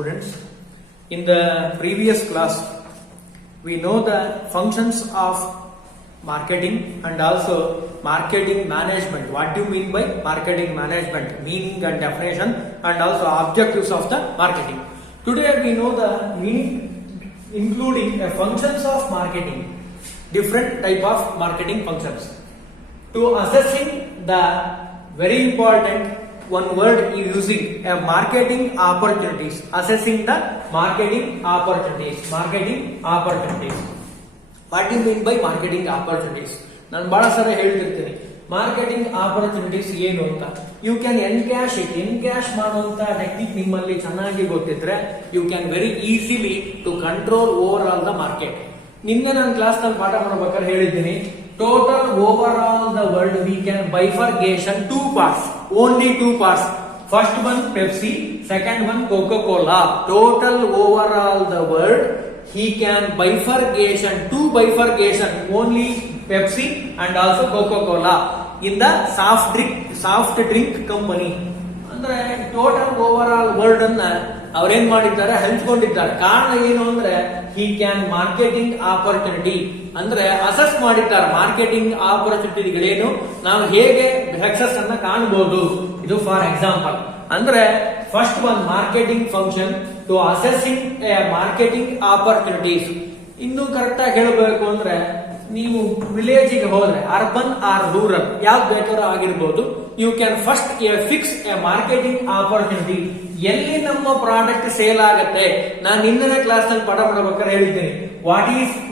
Students, in the previous class, we know the functions of marketing and also marketing management. What do you mean by marketing management? Meaning and definition and also objectives of the marketing. Today we know the meaning including the functions of marketing, different type of marketing functions. To assessing the very important one word using a marketing opportunities, assessing the marketing opportunities. What do you mean by marketing opportunities? ನಾನು ಬಹಳ ಸಲ ಹೇಳ್ತಿರ್ತೀನಿ marketing opportunities ಏನು ಅಂತ. You can encash ಮಾಡುವಂತ technique ನಿಮ್ಮಲ್ಲಿ ಚೆನ್ನಾಗಿ ಗೊತ್ತಿದ್ರೆ you can very easily to control over all the market. ನಿನ್ನೆ ನಾನು ಕ್ಲಾಸ್ ನಲ್ಲಿ ಪಾಠ ಮಾಡಬೇಕಾದ್ರೆ ಹೇಳಿದ್ದೀನಿ total over all the world we can bifurcation only two parts. First one Pepsi, second one Coca-Cola. Total overall the world he can two bifurcation only Pepsi and also Coca-Cola in the soft drink company. ಅಂದ್ರೆ total over all world ಅನ್ನ ಅವ್ರೇನ್ ಮಾಡಿದ್ದಾರೆ ಹಂಚ್ಕೊಂಡಿದ್ದಾರೆ. ಕಾರಣ ಏನು ಅಂದ್ರೆ he can marketing opportunity ಅಂದ್ರೆ assess ಮಾಡಿದ್ದಾರೆ. ಮಾರ್ಕೆಟಿಂಗ್ ಆಪರ್ಚುನಿಟಿಗಳೇನು, ನಾವು ಹೇಗೆ ಸಕ್ಸಸ್ ಅನ್ನ ಕಾಣಬಹುದು. ಇದು ಫಾರ್ ಎಕ್ಸಾಂಪಲ್ ಅಂದ್ರೆ first one marketing function to assessing marketing opportunities. ಇನ್ನು ಕರೆಕ್ಟ್ ಆಗಿ ಹೇಳಬೇಕು ಅಂದ್ರೆ ನೀವು ವಿಲೇಜ್ ಗೆ ಹೋದ್ರೆ ಅರ್ಬನ್ ಆರ್ ರೂರಲ್ ಯಾವ್ದು ಬೇಕಾದ್ರೂ ಆಗಿರ್ಬೋದು, you can first fix a marketing opportunity. ಎಲ್ಲಿ ನಮ್ಮ ಪ್ರಾಡಕ್ಟ್ ಸೇಲ್ ಆಗುತ್ತೆ. ನಾನು ಹಿಂದಿನ ಕ್ಲಾಸ್ ನಲ್ಲಿ ಪಾಠ ಮಾಡಬೇಕಾದ್ರೆ ಹೇಳಿದ್ದೀನಿ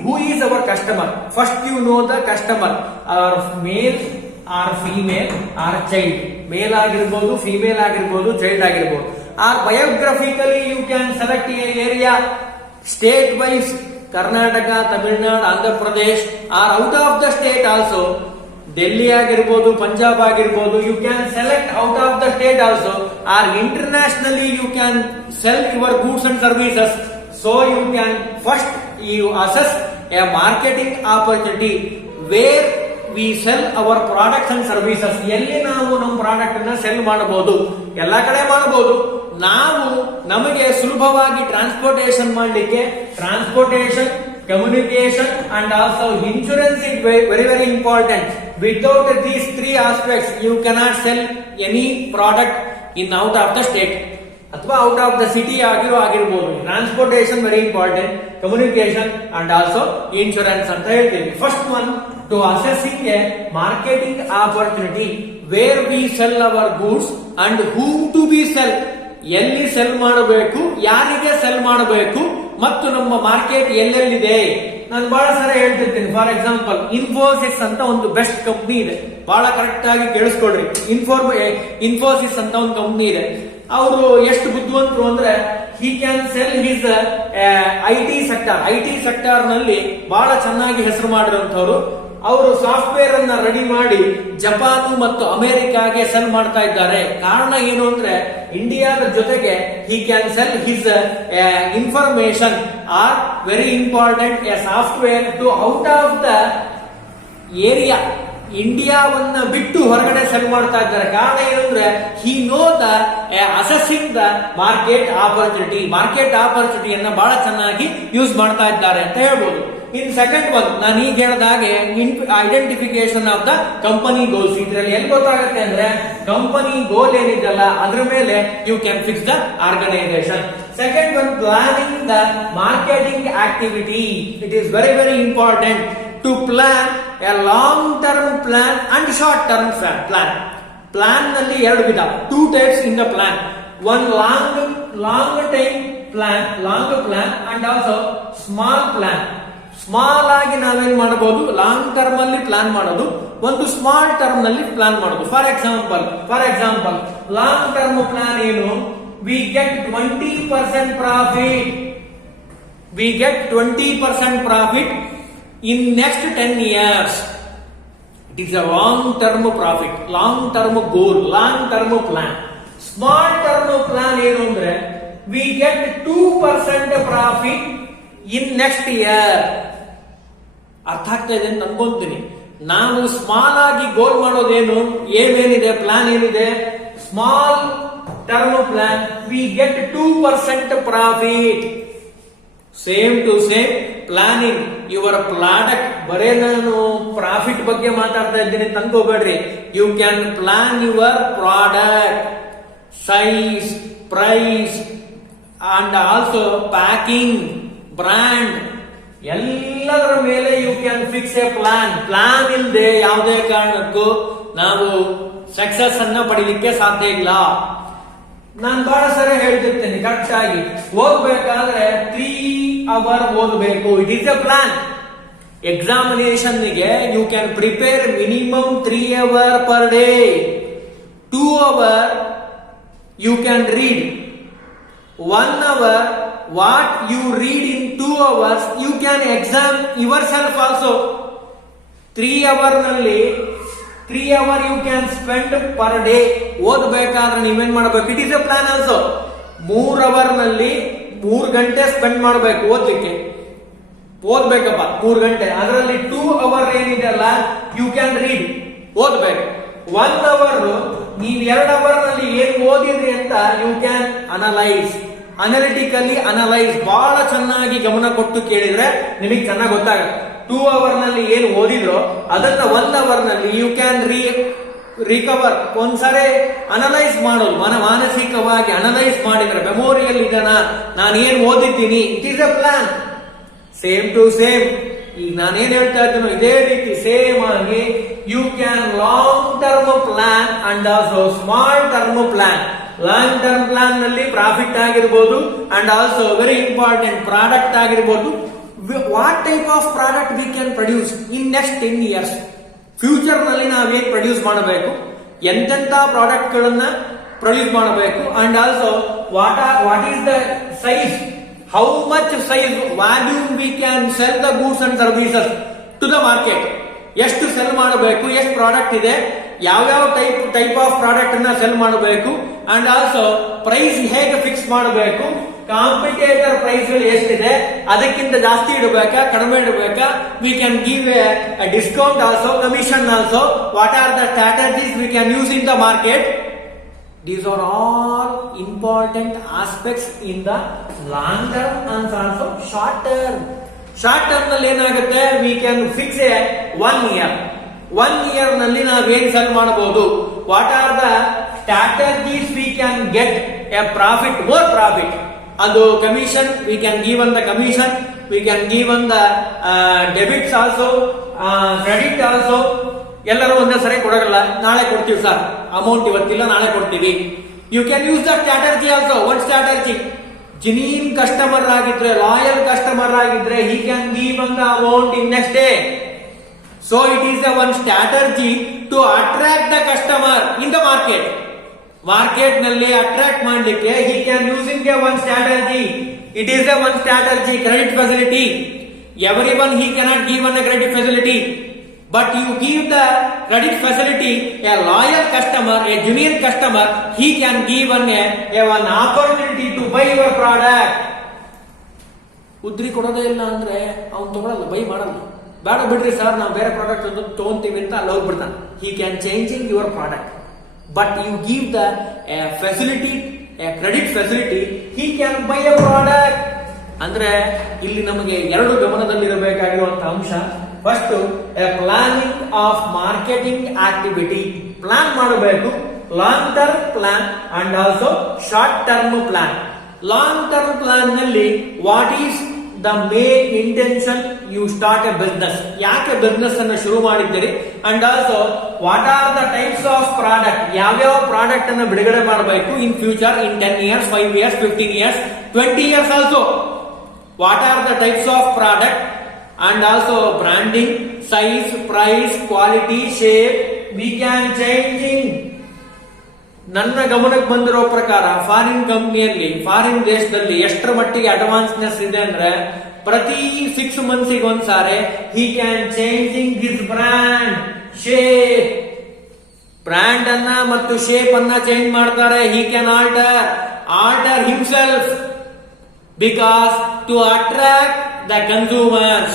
who is our customer. First you know the customer or male or female or child. Male ಆಗಿರ್ಬೋದು, ಫಿಮೇಲ್ ಆಗಿರ್ಬೋದು, ಚೈಲ್ಡ್ ಆಗಿರ್ಬೋದು. Or biographically you can select area state wise. Karnataka, Tamil Nadu, Andhra Pradesh or out of the state also. Delhi ಆಗಿರ್ಬೋದು, ಪಂಜಾಬ್ ಆಗಿರ್ಬೋದು, you can select out of the state also. Or internationally you can sell your goods and services. So you can first you assess A marketing opportunity where we sell our products and services. ಎಲ್ಲಿ ನಾವು ನಮ್ಮ product ಅನ್ನ cell ಮಾಡಬಹುದು, ಎಲ್ಲಾ ಕಡೆ ಮಾಡಬಹುದು. ನಾವು ನಮಗೆ ಸುಲಭವಾಗಿ ಟ್ರಾನ್ಸ್ಪೋರ್ಟೇಷನ್ ಮಾಡಲಿಕ್ಕೆ transportation, communication and also insurance is very important. Without these three aspects you cannot sell any product in out of the state ಅಥವಾ ಔಟ್ ಆಫ್ ದ ಸಿಟಿ ಆಗಿರ್ಬೋದು. Transportation very important, communication and also insurance ಅಂತ ಹೇಳ್ತೀವಿ. First one to assessing a marketing opportunity where we sell our goods and whom to be sell. ಎಲ್ಲಿ sell ಮಾಡಬೇಕು, ಯಾರಿಗೆ cell ಮಾಡಬೇಕು ಮತ್ತು ನಮ್ಮ ಮಾರ್ಕೆಟ್ ಎಲ್ಲೆಲ್ಲಿದೆ. ನಾನು ಬಹಳ ಸಲ ಹೇಳ್ತಿರ್ತೀನಿ. ಫಾರ್ ಎಕ್ಸಾಂಪಲ್ ಇನ್ಫೋಸಿಸ್ ಅಂತ ಒಂದು ಬೆಸ್ಟ್ ಕಂಪ್ನಿ ಇದೆ. ಬಹಳ ಕರೆಕ್ಟ್ ಆಗಿ ಕೇಳಿಸ್ಕೊಡ್ರಿ. ಇನ್ಫೋಸಿಸ್ ಅಂತ ಒಂದು ಕಂಪ್ನಿ ಇದೆ. ಅವರು ಎಷ್ಟು ಬುದ್ಧಿವಂತರು ಅಂದ್ರೆ he can sell his IT sector ನಲ್ಲಿ ಬಹಳ ಚೆನ್ನಾಗಿ ಹೆಸರು ಮಾಡಿರುವಂತವ್ರು. ಅವರು ಸಾಫ್ಟ್ವೇರ್ ಅನ್ನ ರೆಡಿ ಮಾಡಿ ಜಪಾನ್ ಮತ್ತು ಅಮೆರಿಕಾಗೆ ಸೆಲ್ ಮಾಡ್ತಾ ಇದ್ದಾರೆ. ಕಾರಣ ಏನು ಅಂದ್ರೆ ಇಂಡಿಯಾದ ಜೊತೆಗೆ he can sell his information or very important a software to out of the area. ಇಂಡಿಯಾವನ್ನ ಬಿಟ್ಟು ಹೊರಗಡೆ ಸೆಲ್ ಮಾಡ್ತಾ ಇದ್ದಾರೆ. ಕಾರಣ ಏನಂದ್ರೆ he know the assessing the market ಆಪರ್ಚುನಿಟಿಯನ್ನ ಬಹಳ ಚೆನ್ನಾಗಿ ಯೂಸ್ ಮಾಡ್ತಾ ಇದ್ದಾರೆ ಅಂತ ಹೇಳ್ಬೋದು. ಇನ್ ಸೆಕೆಂಡ್ ಒನ್ ನಾನು ಈಗ ಹೇಳಿದಾಗೆ identification of the company goals. ಇದರಲ್ಲಿ ಎಲ್ಲಿ ಗೊತ್ತಾಗುತ್ತೆ ಅಂದ್ರೆ ಕಂಪನಿ ಗೋಲ್ ಏನಿದೆಯಲ್ಲ ಅದ್ರ ಮೇಲೆ you can fix the organisation. Second one planning the marketing activity. It is very important to plan a long term plan and short term plan. Plan ನಲ್ಲಿ ಎರಡು ವಿಧ, two types in the plan. One long time plan and also small plan. Small ಆಗಿ ನಾವೇನ್ ಮಾಡಬಹುದು, long term ಅಲ್ಲಿ plan ಮಾಡೋದು, ಒಂದು small term ನಲ್ಲಿ ಪ್ಲಾನ್ ಮಾಡೋದು. For example long term plan ಏನು, we get 20% profit in next 10 years. It is a long term profit, long term goal, long term plan. Small term plan ಏನು ಅಂದ್ರೆ we get 2% profit in next year. ಅರ್ಥ ಆಗ್ತಾ ಇದೆ ಅಂತ ಅನ್ಕೊಂತೀನಿ. ನಾವು small ಆಗಿ ಗೋಲ್ ಮಾಡೋದೇನು, ಏನೇನಿದೆ ಪ್ಲಾನ್ ಏನಿದೆ, small term plan, we get 2% profit. Same to same planning your product. ಬರೇ ನಾನು ಪ್ರಾಫಿಟ್ ಬಗ್ಗೆ ಮಾತಾಡ್ತಾ ಇದ್ದೀನಿ ತಂದ್ಕೋಬೇಡ್ರಿ. You can plan your product, size, price and also packing, brand, ಎಲ್ಲದರ ಮೇಲೆ you can fix a plan. Plan ಇಲ್ಲದೆ ಯಾವುದೇ ಕಾರಣಕ್ಕೂ ನಾವು ಸಕ್ಸಸ್ ಅನ್ನ ಪಡಿಲಿಕ್ಕೆ ಸಾಧ್ಯ ಇಲ್ಲ. ನಾನು ಬಹಳ ಸರಿ ಹೇಳ್ತಿರ್ತೇನೆ, ಕರೆಕ್ಟ್ ಆಗಿ ಓದ್ಬೇಕಾದ್ರೆ 3 hours ಓದಬೇಕು. It is a plan. Examination ಗೆ you can prepare minimum 3 hours per day. 2 hours you can read. 1 hour what you read in 2 hours you can exam yourself also. 3 hours ನಲ್ಲಿ 3 hours you can spend per day. ಓದಬೇಕಾದ್ರೆ ನೀವೇನ್ ಮಾಡಬೇಕು? It is A plan also. 3 hours ನಲ್ಲಿ 3 ಗಂಟೆ spend ಮಾಡಬೇಕು ಓದ್ಲಿಕ್ಕೆ. ಓದ್ಬೇಕಪ್ಪ 3 ಗಂಟೆ. ಅದರಲ್ಲಿ 2 hours ಏನಿದೆ ಅಲ್ಲ, ಯು ಕ್ಯಾನ್ ರೀಡ್, ಓದ್ಬೇಕು. 1 hour ನೀವು 2 hours ನಲ್ಲಿ ಏನ್ ಓದಿದ್ರಿ ಅಂತ you can analyse, analytically analyse. ಬಹಳ ಚೆನ್ನಾಗಿ ಗಮನ ಕೊಟ್ಟು ಕೇಳಿದ್ರೆ ನಿಮಗೆ ಚೆನ್ನಾಗಿ ಗೊತ್ತಾಗುತ್ತೆ. 2 hours ನಲ್ಲಿ ಏನ್ ಓದಿದ್ರೋ ಅದನ್ನ 1 hour ನಲ್ಲಿ ಯು ಕ್ಯಾನ್ ರಿಕವರ್. ಒಂದ್ಸರಿ ಅನಲೈಸ್ ಮಾಡೋದು, ಮಾನಸಿಕವಾಗಿ ಅನಲೈಸ್ ಮಾಡಿದ್ರೆ ಮೆಮೊರಿಯಲ್ಲಿ ಇದನ್ನ ನಾನು ಏನ್ ಓದಿದ್ದೀನಿ. It is a plan. Same to same ಈಗ ನಾನೇನ್ ಹೇಳ್ತಾ ಇದ್ದೀನೋ ಇದೇ ರೀತಿ ಸೇಮ್ ಆಗಿ you can long term plan and also small term plan. Long term plan ನಲ್ಲಿ ಪ್ರಾಫಿಟ್ ಆಗಿರ್ಬೋದು and also very important product ಆಗಿರ್ಬೋದು. What type of product we can produce in next 10 years. Future ನಲ್ಲಿ ನಾವೇನ್ produce ಮಾಡಬೇಕು, ಎಂತೆಂತ product ಗಳನ್ನ produce ಮಾಡಬೇಕು and also what is the size, how much size, volume we can sell the goods and services to the market. ಎಷ್ಟು sell ಮಾಡಬೇಕು, ಎಷ್ಟು product ಇದೆ, ಯಾವ್ಯಾವ ಟೈಪ್ ಆಫ್ ಪ್ರಾಡಕ್ಟ್ ಅನ್ನ ಸೆಲ್ ಮಾಡಬೇಕು ಅಂಡ್ ಆಲ್ಸೋ ಪ್ರೈಸ್ ಹೇಗೆ ಫಿಕ್ಸ್ ಮಾಡಬೇಕು, ಕಾಂಪಿಟೇಟರ್ ಪ್ರೈಸ್ ಗಳು ಎಷ್ಟಿದೆ, ಅದಕ್ಕಿಂತ ಜಾಸ್ತಿ ಇಡಬೇಕಾ ಕಡಿಮೆ ಇಡಬೇಕಾ, we can give a discount also, commission also, what are the strategies we can use in the market. These are all important aspects in the long term and also short term. Short term ನಲ್ಲಿ ಏನಾಗುತ್ತೆ, we can fix a 1 year. 1 year ನಲ್ಲಿ ನಾವೇನ್ cell ಮಾಡಬಹುದು, what are the strategies we can get a profit, more profit. ಅದು commission, we can give on the commission, we can give on the debits also, credit also. ಎಲ್ಲರೂ ಒಂದೇ ಸರಿ ಕೊಡಗಲ್ಲ, ನಾಳೆ ಕೊಡ್ತೀವಿ sir amount, ಇವತ್ತಿಲ್ಲ ನಾಳೆ ಕೊಡ್ತೀವಿ. You can use the strategy also. One strategy, genuine customer ಆಗಿದ್ರೆ, ಲಾಯಲ್ ಕಸ್ಟಮರ್ ಆಗಿದ್ರೆ, he can give on the amount in next day. So it is a one strategy to attract the customer in the market. Market ನಲ್ಲಿ attract ಮಾಡ್ಲಿಕ್ಕೆ he can using a one strategy. It is a one strategy. Credit facility, every one he cannot give on a credit facility. But you give the credit facility, a loyal customer, a genuine customer, he can give an opportunity to buy your product. ಉದ್ರಿ ಕೊಡೋದೇ ಇಲ್ಲ ಅಂದ್ರೆ ಅವ್ನು ತಗೊಳಲ್ಲ, by ಮಾಡಲ್ಲ. ಬೇಡ ಬಿಡ್ರಿ sir, ನಾವು ಬೇರೆ ಪ್ರಾಡಕ್ಟ್ ಒಂದು ತಗೊಂತೀವಿ ಅಂತ ಅಲ್ಲಿ ಹೋಗ್ಬಿಡ್ತಾನೆ. He can changing your product. But you give the facility, a credit facility, he can buy a product. ಅಂದ್ರೆ ಇಲ್ಲಿ ನಮಗೆ ಎರಡು ಗಮನದಲ್ಲಿರಬೇಕಾಗಿರುವಂತಹ ಅಂಶ. First, planning of marketing activity. Plan ಮಾಡಬೇಕು, long term plan and also short term plan. Long term plan ನಲ್ಲಿ what is the main intention, you start a business. ಯಾಕೆ business ಅನ್ನು ಶುರು ಮಾಡಿದ್ದೀರಿ and also what are the types of product, ಯಾವ್ಯಾವ product ಅನ್ನು ಬಿಡುಗಡೆ ಮಾಡಬೇಕು in future, in 10 years, 5 years, 15 years, 20 years ಆಲ್ಸೋ. What are the types of product and also branding, size, price, quality, shape, we can changing. ನನ್ನ ಗಮನಕ್ಕೆ ಬಂದಿರೋ ಪ್ರಕಾರ foreign ಕಂಪ್ನಿಯಲ್ಲಿ, ಫಾರಿನ್ ದೇಶದಲ್ಲಿ ಎಷ್ಟರ ಮಟ್ಟಿಗೆ ಅಡ್ವಾನ್ಸ್ನೆಸ್ ಇದೆ ಅಂದ್ರೆ ಪ್ರತಿ 6 months ಒಂದ್ಸಾರಿ he can changing his brand, shape, brand ಅನ್ನ ಮತ್ತು ಶೇಪ್ ಅನ್ನ ಚೇಂಜ್ ಮಾಡ್ತಾರೆ. he can alter himself because to attract the consumers.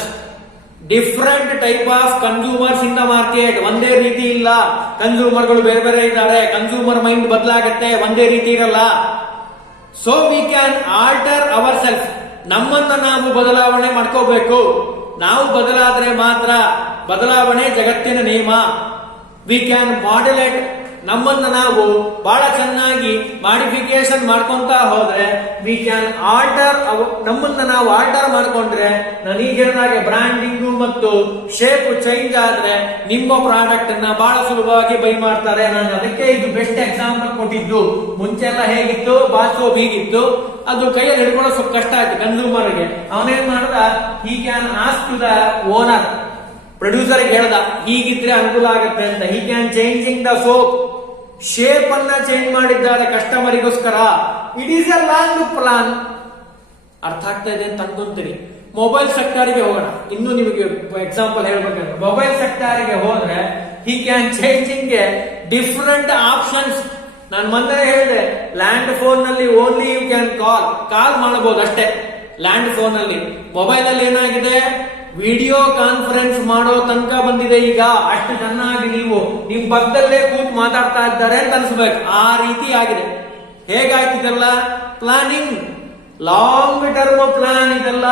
Different type of consumers in the market. ಒಂದೇ ರೀತಿ ಇಲ್ಲ, ಕನ್ಸ್ಯೂಮರ್ಗಳು ಬೇರೆ ಬೇರೆ ಇದ್ದಾರೆ, ಕನ್ಸ್ಯೂಮರ್ ಮೈಂಡ್ ಬದಲಾಗತ್ತೆ, ಒಂದೇ ರೀತಿ ಇರಲ್ಲ. So we can alter our self, ನಮ್ಮನ್ನ ನಾವು ಬದಲಾವಣೆ ಮಾಡ್ಕೋಬೇಕು. ನಾವು ಬದಲಾದ್ರೆ ಮಾತ್ರ ಬದಲಾವಣೆ ಜಗತ್ತಿನ ನಿಯಮ. ವಿ ಕ್ಯಾನ್ ಮಾಡ್ಯುಲೇಟ್, ನಮ್ಮನ್ನ ನಾವು ಬಹಳ ಚೆನ್ನಾಗಿ ಮಾಡಿಫಿಕೇಶನ್ ಮಾಡ್ಕೊಂತ ಹೋದ್ರೆ ವಿ ಕ್ಯಾನ್ ಆಲ್ಟರ್, ನಮ್ಮನ್ನ ನಾವು ಆಲ್ಟರ್ ಮಾಡ್ಕೊಂಡ್ರೆ ನಾನು ಈಗ ಹೇಳಿದಾಗೆ ಬ್ರಾಂಡಿಂಗು ಮತ್ತು ಶೇಪ್ ಚೇಂಜ್ ಆದ್ರೆ ನಿಮ್ಮ ಪ್ರಾಡಕ್ಟ್ ಅನ್ನ ಬಹಳ ಸುಲಭವಾಗಿ ಬೈ ಮಾಡ್ತಾರೆ. ನಾನು ಅದಕ್ಕೆ ಇದು ಬೆಸ್ಟ್ ಎಕ್ಸಾಂಪಲ್ ಕೊಟ್ಟಿದ್ದು. ಮುಂಚೆ ಎಲ್ಲ ಹೇಗಿತ್ತು, ಬಾಸೋಬ್ ಹೀಗಿತ್ತು, ಅದು ಕೈಯಲ್ಲಿ ಹಿಡ್ಕೊಳ್ಳೋ ಸ್ವಲ್ಪ ಕಷ್ಟ ಆಯ್ತು ಕನ್ಸ್ಯೂಮರ್ಗೆ. ಅವನೇನ್ ಮಾಡ್ದ, he can ask to the owner, producer ಹೇಳ್ದ ಹೀಗಿದ್ರೆ ಅನುಕೂಲ ಆಗುತ್ತೆ ಅಂತ. He can changing the soap, shape ಅನ್ನ ಚೇಂಜ್ ಮಾಡಿದ್ದಾರೆ ಕಸ್ಟಮರಿಗೋಸ್ಕರ. It is a long plan. ಅರ್ಥ ಆಗ್ತಾ ಇದೆ ಅಂತ ಅನ್ಕೊಂತೀನಿ. ಮೊಬೈಲ್ ಸೆಕ್ಟರ್ಗೆ ಹೋಗೋಣ, ಇನ್ನು ನಿಮಗೆ ಎಕ್ಸಾಂಪಲ್ ಹೇಳ್ಬೇಕಂದ್ರೆ ಮೊಬೈಲ್ ಸೆಕ್ಟರ್ಗೆ ಹೋದ್ರೆ ಹಿ ಕ್ಯಾನ್ ಚೇಂಜಿಂಗ್ ಡಿಫರೆಂಟ್ ಆಪ್ಷನ್ಸ್. ನಾನು ಮೊನ್ನೆ ಹೇಳಿದೆ, ಲ್ಯಾಂಡ್ ಫೋನ್ ನಲ್ಲಿ ಓನ್ಲಿ ಯು ಕ್ಯಾನ್ ಕಾಲ್ ಮಾಡಬಹುದು ಅಷ್ಟೇ. ಲ್ಯಾಂಡ್ ಫೋನ್ ಅಲ್ಲಿ, ಮೊಬೈಲ್ ಅಲ್ಲಿ ಏನಾಗಿದೆ, ವಿಡಿಯೋ ಕಾನ್ಫರೆನ್ಸ್ ಮಾಡೋ ತನಕ ಬಂದಿದೆ ಈಗ. ಅಷ್ಟು ಚೆನ್ನಾಗಿ ನೀವು ನಿಮ್ ಪಕ್ಕದಲ್ಲೇ ಕೂತ್ ಮಾತಾಡ್ತಾ ಇದ್ದಾರೆ ಅಂತ ಅನ್ಸ್ಬೇಕು, ಆ ರೀತಿ ಆಗಿದೆ. ಹೇಗಾಯ್ತಿದೆಲ್ಲ ಪ್ಲಾನಿಂಗ್, ಲಾಂಗ್ ಟರ್ಮ್ ಪ್ಲಾನ್ ಇದೆಲ್ಲ.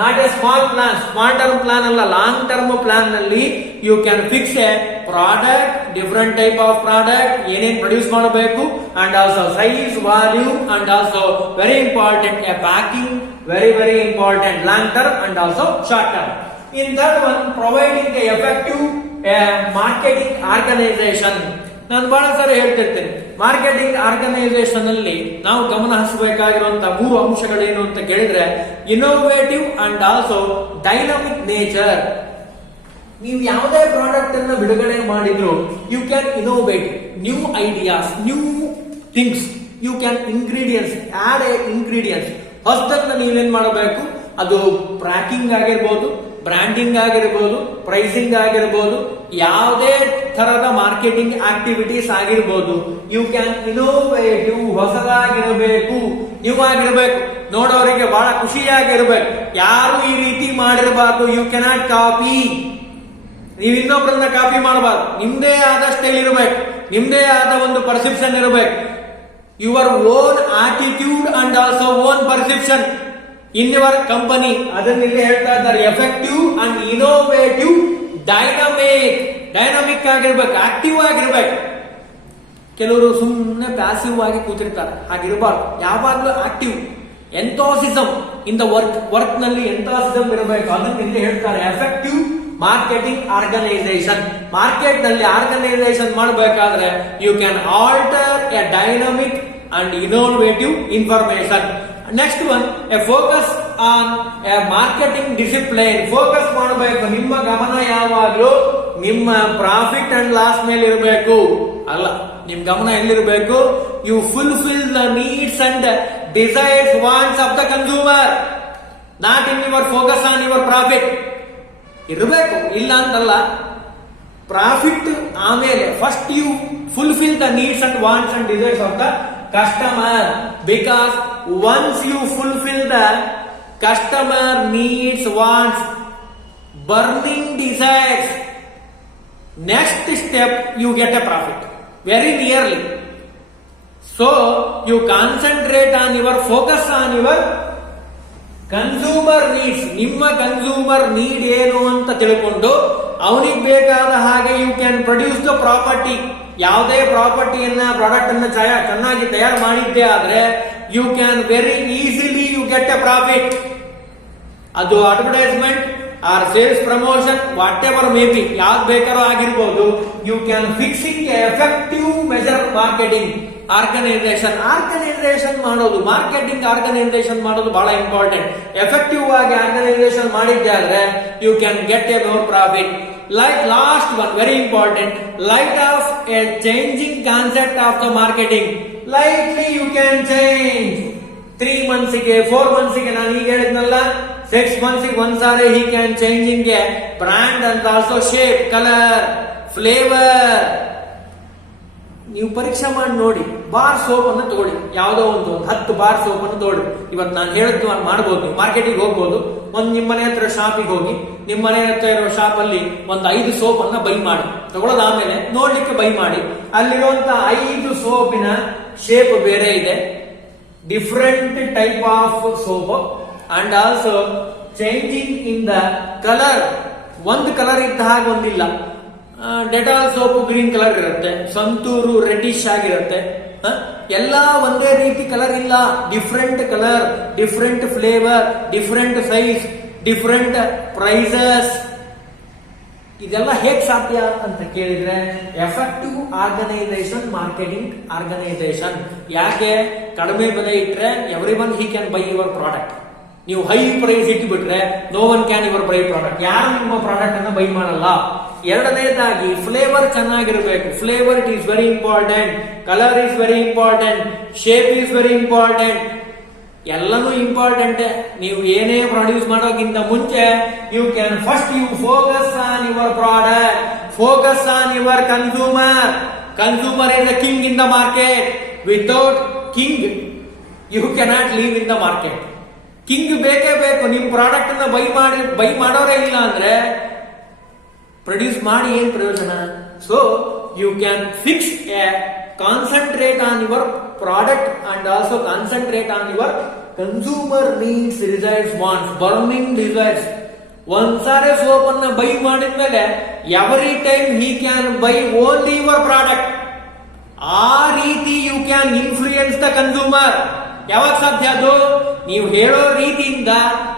Not a small plan, small term plan ಅಲ್ಲ, ಲಾಂಗ್ ಟರ್ಮ್ ಪ್ಲಾನ್ ನಲ್ಲಿ you can fix a product, different type of product, ಏನೇನ್ ಪ್ರೊಡ್ಯೂಸ್ ಮಾಡಬೇಕು, and also size, volume, and also very important a packing, very important, long term and also short term. In third one, providing a effective marketing organization. ನಾನು ಬಹಳ ಸಾರಿ ಹೇಳ್ತಿರ್ತೇನೆ, marketing organisation ಅಲ್ಲಿ ನಾವು ಗಮನ ಹರಿಸಬೇಕಾಗಿರುವಂತಹ 3 ಅಂಶಗಳೇನು ಅಂತ ಕೇಳಿದ್ರೆ, innovative and also dynamic nature. ನೀವು ಯಾವುದೇ ಪ್ರಾಡಕ್ಟ್ ಅನ್ನ ಬಿಡುಗಡೆ ಮಾಡಿದ್ರು you can innovate, new ideas, new things, you can ingredients, add a ingredients. ಹೊಸದನ್ನ ನೀವೇನ್ ಮಾಡಬೇಕು, ಅದು ಪ್ಯಾಕಿಂಗ್ ಆಗಿರ್ಬೋದು, ಬ್ರ್ಯಾಂಡಿಂಗ್ ಆಗಿರ್ಬೋದು, ಪ್ರೈಸಿಂಗ್ ಆಗಿರ್ಬೋದು, ಯಾವುದೇ ತರದ ಮಾರ್ಕೆಟಿಂಗ್ ಆಕ್ಟಿವಿಟೀಸ್ ಆಗಿರ್ಬೋದು, ಯು ಕ್ಯಾನ್ ಇನೋವೇಟಿವ್, ಹೊಸದಾಗಿರಬೇಕು, ನ್ಯೂ ಆಗಿರ್ಬೇಕು, ನೋಡೋರಿಗೆ ಬಹಳ ಖುಷಿಯಾಗಿರ್ಬೇಕು. ಯಾರು ಈ ರೀತಿ ಮಾಡಿರಬಾರ್ದು. ಯು ಕೆನಾಟ್ ಕಾಪಿ, ನೀವು ಇನ್ನೊಬ್ಬರನ್ನ ಕಾಪಿ ಮಾಡಬಾರ್ದು. ನಿಮ್ದೇ ಆದ ಸ್ಟೈಲ್ ಇರಬೇಕು, ನಿಮ್ದೇ ಆದ ಒಂದು ಪರ್ಸೆಪ್ಷನ್ ಇರಬೇಕು. Your own attitude and also own perception in your company. ಅದನ್ನ ಇಲ್ಲಿ ಹೇಳ್ತಾ ಇದ್ದಾರೆ, ಎಫೆಕ್ಟಿವ್ ಅಂಡ್ ಇನೋವೇಟಿವ್, ಡೈನಾಮಿಕ್ ಆಗಿರ್ಬೇಕು, ಆಕ್ಟಿವ್ ಆಗಿರ್ಬೇಕು. ಕೆಲವರು ಸುಮ್ಮನೆ ಪ್ಯಾಸಿವ್ ಆಗಿ ಕೂತಿರ್ತಾರೆ, ಹಾಗಿರಬಾರ್ದು. ಯಾವಾಗ್ಲೂ active, enthusiasm in the work ನಲ್ಲಿ ಎಂಥಾಸಿಸಮ್ ಇರಬೇಕು. ಅದನ್ನ ಇಲ್ಲಿ ಹೇಳ್ತಾರೆ, ಎಫೆಕ್ಟಿವ್ ಮಾರ್ಕೆಟಿಂಗ್ ಆರ್ಗನೈಸೇಷನ್. ಮಾರ್ಕೆಟ್ ನಲ್ಲಿ ಆರ್ಗನೈಸೇಷನ್ ಮಾಡಬೇಕಾದ್ರೆ you can alter a dynamic and innovative information. Next one, a focus on a marketing discipline. Focus ಮಾಡಬೇಕು, ನಿಮ್ಮ ಗಮನ ಯಾವಾಗಲೂ ನಿಮ್ಮ ಪ್ರಾಫಿಟ್ ಅಂಡ್ ಲಾಸ್ ಮೇಲೆ ಇರಬೇಕು. ಅಲ್ಲ, ನಿಮ್ ಗಮನ ಎಲ್ಲಿರಬೇಕು, you fulfil the needs and desires, wants of the consumer, not in your focus on your profit. ಇರಬೇಕು, ಇಲ್ಲ ಅಂತಲ್ಲ. ಪ್ರಾಫಿಟ್ ಆಮೇಲೆ, first you fulfil the needs and wants and desires of the customer, because once you fulfil the customer needs, wants, burning desires, next step you get a profit very nearly. So you concentrate on your focus on your consumer needs. ನಿಮ್ಮ consumer need ಏನು ಅಂತ ತಿಳ್ಕೊಂಡು ಅವನಿಗೆ ಬೇಕಾದ ಹಾಗೆ you can produce the property. ಯಾವುದೇ ಪ್ರಾಪರ್ಟಿಯನ್ನ, product ಅನ್ನ ಚೆನ್ನಾಗಿ ತಯಾರು ಮಾಡಿದ್ದೇ ಆದ್ರೆ you can very easily you get a profit. ಅದು advertisement or sales promotion, whatever may be, ಯಾವ್ದು ಬೇಕಾದ್ರೂ ಆಗಿರ್ಬೋದು. You can fixing effective measure marketing organisation ಮಾಡೋದು, ಮಾರ್ಕೆಟಿಂಗ್ ಆರ್ಗನೈಸೇಷನ್ ಮಾಡೋದು ಬಹಳ ಇಂಪಾರ್ಟೆಂಟ್. ಎಫೆಕ್ಟಿವ್ ಆಗಿ ಆರ್ಗನೈಸೇಷನ್ ಮಾಡಿದ್ದೆ ಆದ್ರೆ you can get a more profit. Like last one, very important, light of a changing concept of the marketing. Lightly you can change. 3 months ಗೆ, 4 months ಗೆ, ನಾನು ಈಗ ಹೇಳಿದ್ನಲ್ಲ, 6 months ಗೆ ಒಂದ್ಸಾರಿ he can changing a brand and also shape, color, flavor. ನೀವು ಪರೀಕ್ಷೆ ಮಾಡಿ ನೋಡಿ. ಬಾರ್ ಸೋಪ್ ಅನ್ನು ತಗೊಳ್ಳಿ, ಯಾವುದೋ ಒಂದು 10 ಬಾರ್ ಸೋಪ್ ಅನ್ನು ತಗೊಳ್ಳಿ. ಇವತ್ತು ನಾನು ಹೇಳಿದ್ದು ಮಾಡ್ಬೋದು. ಮಾರ್ಕೆಟಿಗೆ ಹೋಗ್ಬೋದು, ನಿಮ್ಮ ಮನೆ ಹತ್ರ ಶಾಪಿಗೆ ಹೋಗಿ, ನಿಮ್ಮ ಮನೆ ಹತ್ರ ಇರೋ ಶಾಪ್ ಅಲ್ಲಿ ಒಂದು 5 ಸೋಪ್ ಅನ್ನ ಬೈ ಮಾಡಿ ತಗೊಳ್ಳೋದಾದ್ಮೇಲೆ ನೋಡ್ಲಿಕ್ಕೆ ಬೈ ಮಾಡಿ. ಅಲ್ಲಿರುವಂತ 5 ಸೋಪಿನ ಶೇಪ್ ಬೇರೆ ಇದೆ, different type of soap and also changing in the colour. ಒಂದು ಕಲರ್ ಇದ್ದ ಹಾಗೆ ಒಂದಿಲ್ಲ. ಡೆಟಾಲ್ ಸೋಪ್ ಗ್ರೀನ್ ಕಲರ್ ಇರುತ್ತೆ, ಸಂತೂರು ರೆಡಿಶ್ ಆಗಿರುತ್ತೆ. ಎಲ್ಲ ಒಂದೇ ರೀತಿ ಕಲರ್ ಇಲ್ಲ, different colour, different flavour, different size, different prices. ಇದೆಲ್ಲ ಹೇಗ್ ಸಾಧ್ಯ ಅಂತ ಕೇಳಿದ್ರೆ ಎಫೆಕ್ಟಿವ್ ಆರ್ಗನೈಸೇಷನ್, ಮಾರ್ಕೆಟಿಂಗ್ ಆರ್ಗನೈಸೇಷನ್. ಯಾಕೆ? ಕಡಿಮೆ ಬೆಲೆ ಇಟ್ರೆ every one he can buy your product. ನೀವು ಹೈ ಪ್ರೈಸ್ ಇಟ್ಟುಬಿಟ್ರೆ no one can your buy product. ಯಾರು ನಿಮ್ಮ ಪ್ರಾಡಕ್ಟ್ ಅನ್ನ ಬೈ ಮಾಡಲ್ಲ. ಎರಡನೇದಾಗಿ ಫ್ಲೇವರ್ ಚೆನ್ನಾಗಿರಬೇಕು. Flavour it is very important, colour is very important, shape is very important. ಎಲ್ಲನೂ important. ನೀವು ಏನೇ ಪ್ರೊಡ್ಯೂಸ್ ಮಾಡೋಕ್ಕಿಂತ ಮುಂಚೆ you can first you focus on your product, focus on your consumer. Consumer is the king in the market. Without king you cannot leave in the market. King ಬೇಕೇ ಬೇಕು. ನಿಮ್ product ಅನ್ನ by ಮಾಡೋರೇ ಇಲ್ಲ ಅಂದ್ರೆ produce ಮಾಡಿ ಏನ್ ಪ್ರಯೋಜನ? So you can fix a concentrate on your product and also concentrate on your consumer needs, desires, wants, burning desires. ಒಂದ್ಸಾರಿ ಸೋಪ್ ಅನ್ನ ಬೈ ಮಾಡಿದ್ಮೇಲೆ every time he can buy only your product. ಆ ರೀತಿ you can influence the consumer. ಯಾವಾಗ ಸಾಧ್ಯ ಅದು? ನೀವು ಹೇಳೋ ರೀತಿಯಿಂದ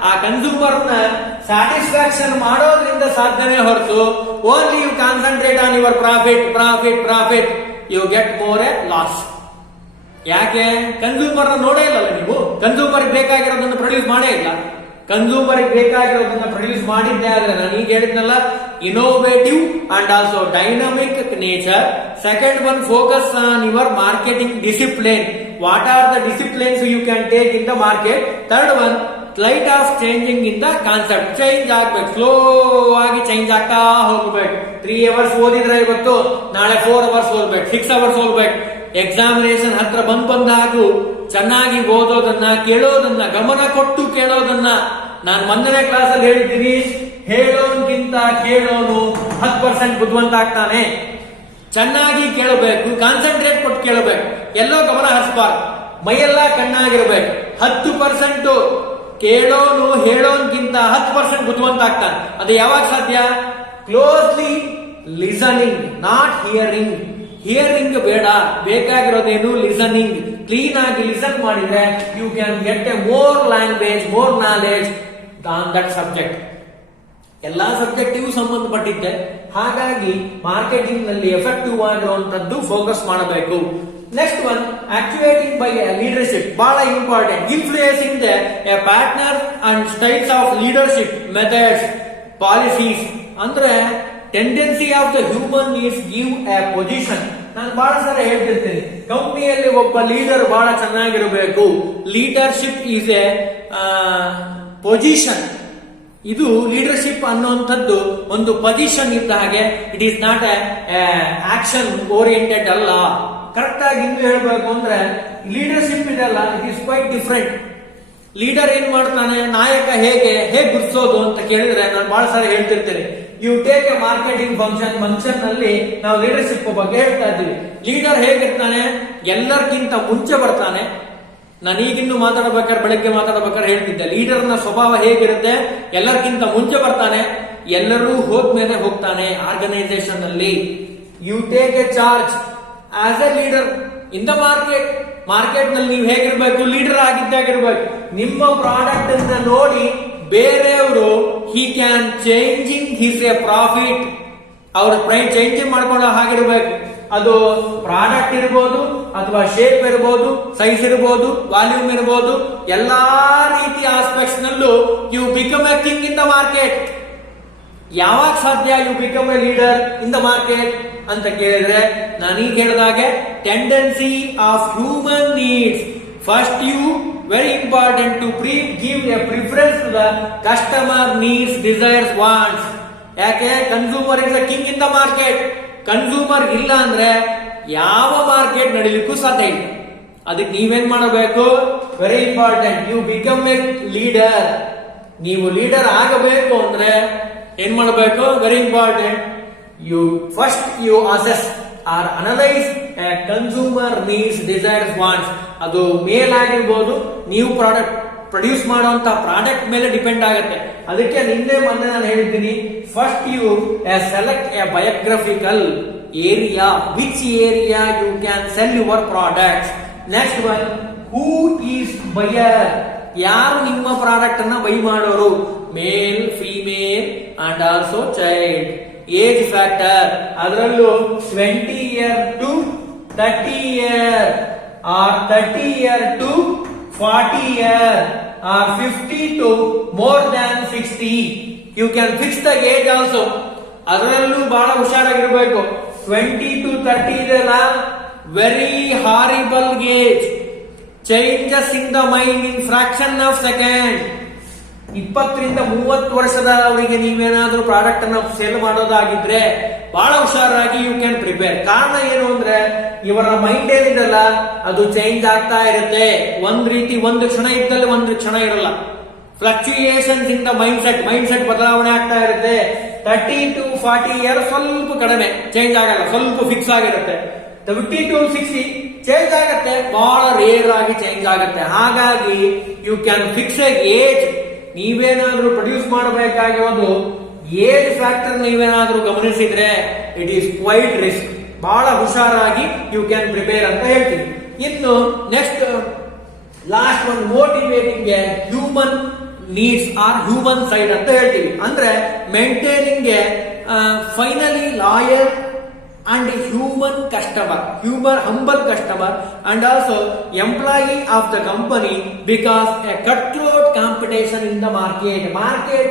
ಆ ಕನ್ಸ್ಯೂಮರ್ ನ ಸ್ಯಾಟಿಸ್ಫ್ಯಾಕ್ಷನ್ ಮಾಡೋದ್ರಿಂದ ಸಾಧ್ಯನೇ ಹೊರತು only you concentrate on your profit, profit, profit, you get more a loss. ಯಾಕೆ? ಕನ್ಸ್ಯೂಮರ್ ನೋಡೇ ಇಲ್ಲಲ್ಲ ನೀವು. ಕನ್ಸ್ಯೂಮರ್ ಬೇಕಾಗಿರೋದನ್ನ ಪ್ರೊಡ್ಯೂಸ್ ಮಾಡೇ ಇಲ್ಲ. ಕನ್ಸ್ಯೂಮರ್ ಬೇಕಾಗಿರೋದನ್ನ ಪ್ರೊಡ್ಯೂಸ್ ಮಾಡಿದ್ದೆ ಆದ್ರೆ ನಾನು ಈಗ ಹೇಳಿದ್ನಲ್ಲ, innovative and also dynamic nature. Second one, focus on your marketing discipline. What are the disciplines you can take in the market. Third one, slight of changing in the concept. Change ಆಗ್ಬೇಕು, slow ಆಗಿ change ಆಗ್ತಾ ಹೋಗ್ಬೇಕು. 3 hours ಓದಿದ್ರೆ ಇವತ್ತು ನಾಳೆ 4 hours ಓದ್ಬೇಕು, 6 hours ಓದ್ಬೇಕು. Examination ಹತ್ರ ಬಂದಾಗೂ ಚೆನ್ನಾಗಿ ಓದೋದನ್ನ, ಕೇಳೋದನ್ನ, ಗಮನ ಕೊಟ್ಟು ಕೇಳೋದನ್ನ. ನಾನು ಮೊದಲನೇ ಕ್ಲಾಸ್ ಅಲ್ಲಿ ಹೇಳಿದ್ದೀನಿ, ಹೇಳೋನ್ಗಿಂತ ಕೇಳೋನು 10% ಬುದ್ಧಿವಂತ ಆಗ್ತಾನೆ. ಚೆನ್ನಾಗಿ ಕೇಳಬೇಕು, ಕಾನ್ಸಂಟ್ರೇಟ್ ಕೊಟ್ಟು ಕೇಳಬೇಕು, ಎಲ್ಲೋ ಗಮನ ಹರಿಸಬಾರ್ದು, ಮೈಯೆಲ್ಲ ಕಣ್ಣಾಗಿರ್ಬೇಕು. 10% ಕೇಳೋನು ಹೇಳೋನ್ಗಿಂತ 10% ಬುದ್ಧಿವಂತ ಆಗ್ತಾನೆ. ಅದು ಯಾವಾಗ ಸಾಧ್ಯ? Closely listening, not hearing. Hearing ಬೇಡ, ಬೇಕಾಗಿರೋದೇನು? ಲಿಸನಿಂಗ್. ಕ್ಲೀನ್ ಆಗಿ ಲಿಸನ್ ಮಾಡಿದ್ರೆ you can get a more language, more knowledge on that subject. ಎಲ್ಲಾ ಸಬ್ಜೆಕ್ಟಿಗೂ ಸಂಬಂಧಪಟ್ಟಿದ್ದೆ. ಹಾಗಾಗಿ ಮಾರ್ಕೆಟಿಂಗ್ ನಲ್ಲಿ ಎಫೆಕ್ಟಿವ್ ಆಗಿರುವಂತದ್ದು ಫೋಕಸ್ ಮಾಡಬೇಕು. Next one, activating by leadership. ಬಹಳ important. Influencing the a partner and styles of leadership, methods, policies. ಅಂದ್ರೆ tendency of the human needs give a position. ನಾನು ಬಹಳ ಸಲ ಹೇಳ್ತಿರ್ತೀನಿ, ಕಂಪನಿಯಲ್ಲಿ ಒಬ್ಬ ಲೀಡರ್ ಬಹಳ ಚೆನ್ನಾಗಿರಬೇಕು. Leadership is a position. ಇದು ಲೀಡರ್ಶಿಪ್ ಅನ್ನುವಂಥದ್ದು ಒಂದು ಪೊಸಿಷನ್ ಇದ್ದ ಹಾಗೆ. It is not a action oriented ಅಲ್ಲ. ಕರೆಕ್ಟ್ ಆಗಿ ಇನ್ನು ಹೇಳ್ಬೇಕು ಅಂದ್ರೆ ಲೀಡರ್ಶಿಪ್ ಇದೆಲ್ಲ, it is quite different. Leader ಏನ್ ಮಾಡ್ತಾನೆ, ನಾಯಕ ಹೇಗೆ ಗುರ್ತಿಸೋದು ಅಂತ ಕೇಳಿದ್ರೆ ನಾನು ಬಹಳ ಸಾರಿ ಹೇಳ್ತಿರ್ತೇನೆ. You take a marketing function ನಲ್ಲಿ ನಾವು ಲೀಡರ್ಶಿಪ್ ಬಗ್ಗೆ ಹೇಳ್ತಾ ಇದ್ದೀವಿ. ಲೀಡರ್ ಹೇಗಿರ್ತಾನೆ? ಎಲ್ಲರಿಗಿಂತ ಮುಂಚೆ ಬರ್ತಾನೆ. ನಾನು ಈಗಿನ್ನು ಮಾತಾಡಬೇಕಾದ್ರೆ, ಬೆಳಗ್ಗೆ ಮಾತಾಡಬೇಕಾದ್ರೆ ಹೇಳ್ತಿದ್ದೆ, ಲೀಡರ್ನ ಸ್ವಭಾವ ಹೇಗಿರುತ್ತೆ? ಎಲ್ಲರಿಗಿಂತ ಮುಂಚೆ ಬರ್ತಾನೆ, ಎಲ್ಲರೂ ಹೋದ್ಮೇಲೆ ಹೋಗ್ತಾನೆ. ಆರ್ಗನೈಸೇಷನ್ ಅಲ್ಲಿ you take a charge as a leader in the market. Market ನಲ್ಲಿ ನೀವು ಹೇಗಿರ್ಬೇಕು? ಲೀಡರ್ ಆಗಿದ್ದಾಗಿರ್ಬೇಕು. ನಿಮ್ಮ ಪ್ರಾಡಕ್ಟ್ ಅನ್ನ ನೋಡಿ ಬೇರೆಯವರು he can changing his a profit, ಅವ್ರ ಪ್ರೈಸ್ ಚೇಂಜಿಂಗ್ ಮಾಡ್ಕೊಳ್ಳೋ ಹಾಗಿರ್ಬೇಕು. ಅದು ಪ್ರಾಡಕ್ಟ್ ಇರ್ಬೋದು, ಅಥವಾ ಶೇಪ್ ಇರ್ಬೋದು, ಸೈಜ್ ಇರ್ಬೋದು, ವಾಲ್ಯೂಮ್ ಇರ್ಬೋದು, ಎಲ್ಲಾ ರೀತಿಯ ಆಸ್ಪೆಕ್ಟ್ಸ್ ನಲ್ಲೂ you become a king in the market. ಯಾವಾಗ ಸಾಧ್ಯ you become a leader in the market ಅಂತ ಕೇಳಿದ್ರೆ ನಾನೀಗ ಹೇಳಿದಾಗೆ tendency of human needs. First you very important to give a preference to the customer needs, desires, wants. ಯಾಕೆ? Consumer is the king in the market. Consumer ಇಲ್ಲ ಅಂದ್ರೆ ಯಾವ market ನಡೀಲಿಕ್ಕೂ ಸಾಧ್ಯ ಇಲ್ಲ. ಅದಕ್ಕೆ ನೀವೇನ್ ಮಾಡಬೇಕು, very important, you become a leader. ನೀವು ಲೀಡರ್ ಆಗಬೇಕು ಅಂದ್ರೆ ಏನ್ ಮಾಡಬೇಕು, very important, you assess or analyse consumer needs, desires, wants. ಅದು ಮೇಲ್ ಆಗಿರ್ಬೋದು, ನೀವು ಪ್ರಾಡಕ್ಟ್ ಪ್ರೊಡ್ಯೂಸ್ ಮಾಡುವಂತ ಪ್ರಾಡಕ್ಟ್ ಮೇಲೆ ಡಿಪೆಂಡ್ ಆಗುತ್ತೆ. ಅದಕ್ಕೆ ಮೊನ್ನೆ ನಾನು ಹೇಳಿದ್ದೀನಿ, first you select a biographical area, which area you can sell your products. Next one, who is buyer, ಯಾರು ನಿಮ್ಮ ಪ್ರಾಡಕ್ಟ್ ಅನ್ನ ಬೈ ಮಾಡೋರು, male, female and also child. Age factor, ಅದರಲ್ಲೂ 20 year to 30 year or 30 year to 40 year or 50 to more than 60. You can fix the age also. ಅದರಲ್ಲೂ ಬಹಳ ಹುಷಾರಾಗಿರ್ಬೇಕು. 20 to 30 ಇದೆಲ್ಲ very horrible age, changes in the mind in fraction of second. 20 ರಿಂದ 30 ವರ್ಷದವರಿಗೆ ನೀವೇನಾದ್ರೂ product ಅನ್ನ sale ಮಾಡೋದಾಗಿದ್ರೆ ಬಹಳ ಹುಷಾರಾಗಿ you can prepare. ಕಾರಣ ಏನು ಅಂದ್ರೆ ಇವರ ಮೈಂಡ್ ಏನಿದೆಲ್ಲ ಅದು ಚೇಂಜ್ ಆಗ್ತಾ ಇರುತ್ತೆ. ಒಂದ್ ರೀತಿ ಒಂದು ಕ್ಷಣ ಇದ್ದಲ್ಲಿ ಒಂದು ಕ್ಷಣ ಇರಲ್ಲ. Fluctuations in the mind set ಬದಲಾವಣೆ ಆಗ್ತಾ ಇರುತ್ತೆ. 30 to 40 years ಸ್ವಲ್ಪ ಕಡಿಮೆ ಚೇಂಜ್ ಆಗಲ್ಲ, ಸ್ವಲ್ಪ ಫಿಕ್ಸ್ ಆಗಿರುತ್ತೆ. 50 to 60 ಚೇಂಜ್ ಆಗುತ್ತೆ, ಬಹಳ ರೇರ್ ಆಗಿ ಚೇಂಜ್ ಆಗುತ್ತೆ. ಹಾಗಾಗಿ you can fix a age. ನೀವೇನಾದ್ರೂ ಪ್ರೊಡ್ಯೂಸ್ ಮಾಡಬೇಕಾಗಿರೋದು ಏಜ್ ಫ್ಯಾಕ್ಟರ್ ನೀವೇನಾದ್ರೂ ಗಮನಿಸಿದ್ರೆ ಇಟ್ ಈಸ್ ಕ್ವೈಟ್ ರಿಸ್ಕ್. ಬಹಳ ಹುಷಾರಾಗಿ ಯು ಕ್ಯಾನ್ ಪ್ರಿಪೇರ್ ಅಂತ ಹೇಳ್ತೀವಿ. ಇನ್ನು ನೆಕ್ಸ್ಟ್ ಲಾಸ್ಟ್ ಒಂದು motivating human needs R human side ಅಂತ ಹೇಳ್ತೀವಿ. ಅಂದ್ರೆ maintaining finally loyal and human customer, humble customer, and also employee of the company, because a cutthroat competition in the market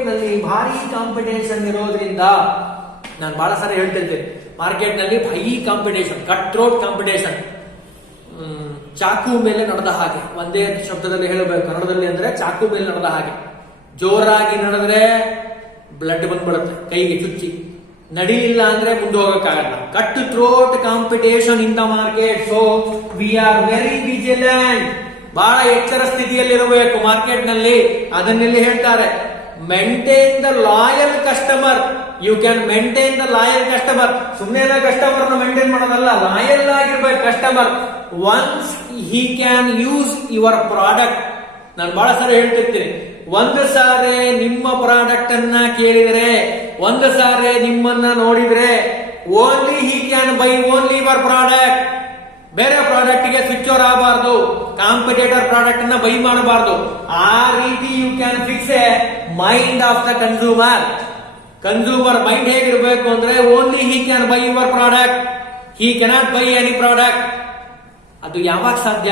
ನಲ್ಲಿ ಭಾರಿ competition ಇರೋದ್ರಿಂದ, ನಾನು ಬಹಳ ಸಾರಿ ಹೇಳ್ತಿದ್ದೆ, ಮಾರ್ಕೆಟ್ ನಲ್ಲಿ ಭಾರಿ ಕಾಂಪಿಟೇಷನ್, ಕಟ್ಥ್ರೋಟ್ ಕಾಂಪಿಟೇಷನ್. ಚಾಕು ಮೇಲೆ ನಡೆದ ಹಾಗೆ, ಒಂದೇ ಶಬ್ದದಲ್ಲಿ ಹೇಳಬೇಕು ಕನ್ನಡದಲ್ಲಿ ಅಂದ್ರೆ ಚಾಕು ಮೇಲೆ ನಡೆದ ಹಾಗೆ. ಜೋರಾಗಿ ನಡೆದ್ರೆ ಬ್ಲಡ್ ಬಂದ್ಬಿಡುತ್ತೆ ಕೈಗೆ ಚುಚ್ಚಿ, ನಡೀಲಿಲ್ಲ ಅಂದ್ರೆ ಮುಂದೆ ಹೋಗಕ್ಕಾಗಲ್ಲ. Cut throat competition in the market. So we are very vigilant, ಬಹಳ ಎಚ್ಚರ ಸ್ಥಿತಿಯಲ್ಲಿರಬೇಕು ಮಾರ್ಕೆಟ್ ನಲ್ಲಿ. ಅದನ್ನೆಲ್ಲಿ ಹೇಳ್ತಾರೆ, maintain the loyal customer. You can maintain the loyal customer. ಸುಮ್ಮನೆ ಕಸ್ಟಮರ್ ಮೇಂಟೈನ್ ಮಾಡೋದಲ್ಲ, ಲಾಯಲ್ ಆಗಿರ್ಬೇಕು customer. Once he can use your product. ನಾನು ಬಹಳ ಸಾರಿ ಹೇಳ್ತಿರ್ತೀನಿ, ಒಂದು ಸಾರಿ ನಿಮ್ಮ ಪ್ರಾಡಕ್ಟ್ ಅನ್ನ ಕೇಳಿದ್ರೆ, ಒಂದು ಸಾರಿ ನಿಮ್ಮನ್ನ ನೋಡಿದ್ರೆ, only he can buy only your product. ಬೇರೆ ಪ್ರಾಡಕ್ಟ್ ಗೆ ಸ್ವಿಚ್ ಓವರ್ ಆಗಬಾರ್ದು, ಕಾಂಪಿಟೇಟರ್ ಪ್ರಾಡಕ್ಟ್ ಅನ್ನ ಬೈ ಮಾಡಬಾರ್ದು. ಆ ರೀತಿ you can fix a mind of the consumer. Consumer mind ಹೇಗಿರ್ಬೇಕು ಅಂದ್ರೆ, only he can buy your product, he cannot buy any product. ಅದು ಯಾವಾಗ ಸಾಧ್ಯ?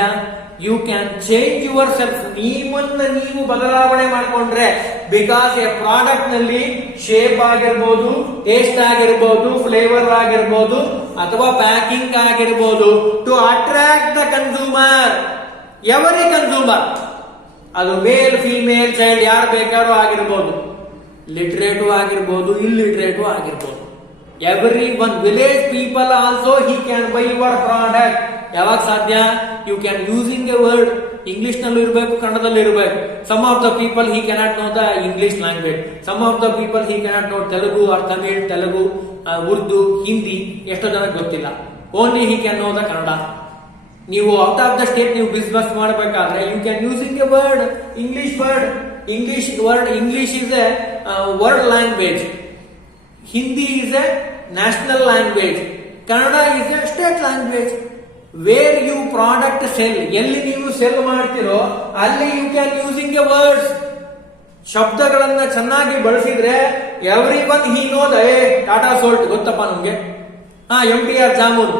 You can change yourself. ನೀವನ್ನ ನೀವು ಬದಲಾವಣೆ ಮಾಡಿಕೊಂಡ್ರೆ, ಬಿಕಾಸ್ ಎ ಪ್ರಾಡಕ್ಟ್ ನಲ್ಲಿ ಶೇಪ್ ಆಗಿರ್ಬೋದು, ಟೇಸ್ಟ್ ಆಗಿರ್ಬೋದು, ಫ್ಲೇವರ್ ಆಗಿರ್ಬೋದು, ಅಥವಾ ಪ್ಯಾಕಿಂಗ್ ಆಗಿರ್ಬೋದು, to attract the consumer, every consumer. ಅದು ಮೇಲ್, ಫಿಮೇಲ್, ಚೈಲ್ಡ್ ಯಾರು ಬೇಕಾದ್ರೂ ಆಗಿರ್ಬೋದು, ಲಿಟ್ರೇಟು ಆಗಿರ್ಬೋದು, ಇಲ್ಲಿಟ್ರೇಟು ಆಗಿರ್ಬೋದು. Every one, village people also he can buy your product. ಯಾವಾಗ ಸಾಧ್ಯ? You can using a word, English ನಲ್ಲೂ ಇರಬೇಕು, ಕನ್ನಡದಲ್ಲಿ ಇರಬೇಕು. Some of the people he cannot know the English language, some of the people he cannot know Telugu or Tamil, Telugu, Urdu, Hindi ಎಷ್ಟೋ ಜನಕ್ಕೆ ಗೊತ್ತಿಲ್ಲ. Only he can know the Kannada. ನೀವು ಔಟ್ ಆಫ್ ದ ಸ್ಟೇಟ್ ನೀವು business ಮಾಡಬೇಕಾದ್ರೆ you can using a word, English word. English is a world language, Hindi is a national language, Kannada is a state language. Where you product sell, ಎಲ್ಲಿ ನೀವು sell ಮಾಡ್ತಿರೋ ಅಲ್ಲಿ you can using a words. ಶಬ್ದಗಳನ್ನ ಚೆನ್ನಾಗಿ ಬಳಸಿದ್ರೆ every one he know the Tata salt ಗೊತ್ತಪ್ಪ ನಮ್ಗೆ, MTR jamun.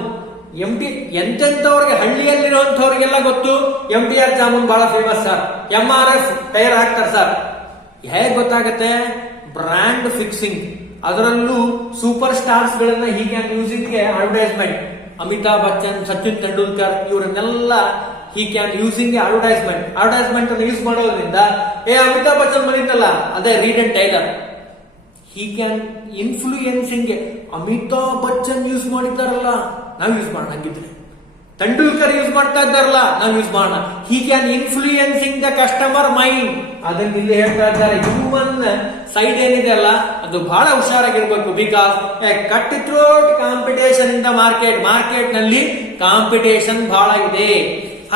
ಎಂತೆಂಥವ್ರಿಗೆ, ಹಳ್ಳಿಯಲ್ಲಿರುವಂತವ್ರಿಗೆಲ್ಲ ಗೊತ್ತು MTR ಜಾಮೂನ್ ಬಹಳ ಫೇಮಸ್ ಸರ್. MRF ಟೈರ್ ಹಾಕ್ತಾರೆ ಸರ್. ಹೇಗೆ ಗೊತ್ತಾಗತ್ತೆ? Brand fixing. ಅದರಲ್ಲೂ ಸೂಪರ್ ಸ್ಟಾರ್ಸ್ ಗಳನ್ನ he can using advertisement. Amitabh Bachchan, Sachin Tendulkar, ಇವರನ್ನೆಲ್ಲ ಹಿ ಕ್ಯಾನ್ ಯೂಸಿಂಗ್ ಅಡ್ವರ್ಟೈಸ್ಮೆಂಟ್ ಅನ್ನು ಯೂಸ್ ಮಾಡೋದ್ರಿಂದ, ಅಮಿತಾಬ್ ಬಚ್ಚನ್ ಬಂದಿದ್ದಲ್ಲ ಅದೇ Reid and Taylor, he can influencing. Amitabh Bachchan use ಮಾಡಿದ್ದಾರಲ್ಲ, ನಾವು ಯೂಸ್ ಮಾಡೋಣ. ಹಂಗಿದ್ರೆ ತೆಂಡೂಲ್ಕರ್ ಯೂಸ್ ಮಾಡ್ತಾ ಇದ್ದಾರಲ್ಲ, ನಾವು ಯೂಸ್ ಮಾಡೋಣ. ಹಿ can influencing the customer mind. ಅದನ್ನ ಇಲ್ಲಿ ಹೇಳ್ತಾ ಇದ್ದಾರೆ. ಹ್ಯೂಮನ್ ಸೈಡ್ ಏನಿದೆ ಅಲ್ಲ, ಅದು ಬಹಳ ಹುಷಾರಾಗಿರ್ಬೇಕು. Because cut throat competition in the market. Market ನಲ್ಲಿ ಕಾಂಪಿಟೇಷನ್ ಬಹಳ ಇದೆ.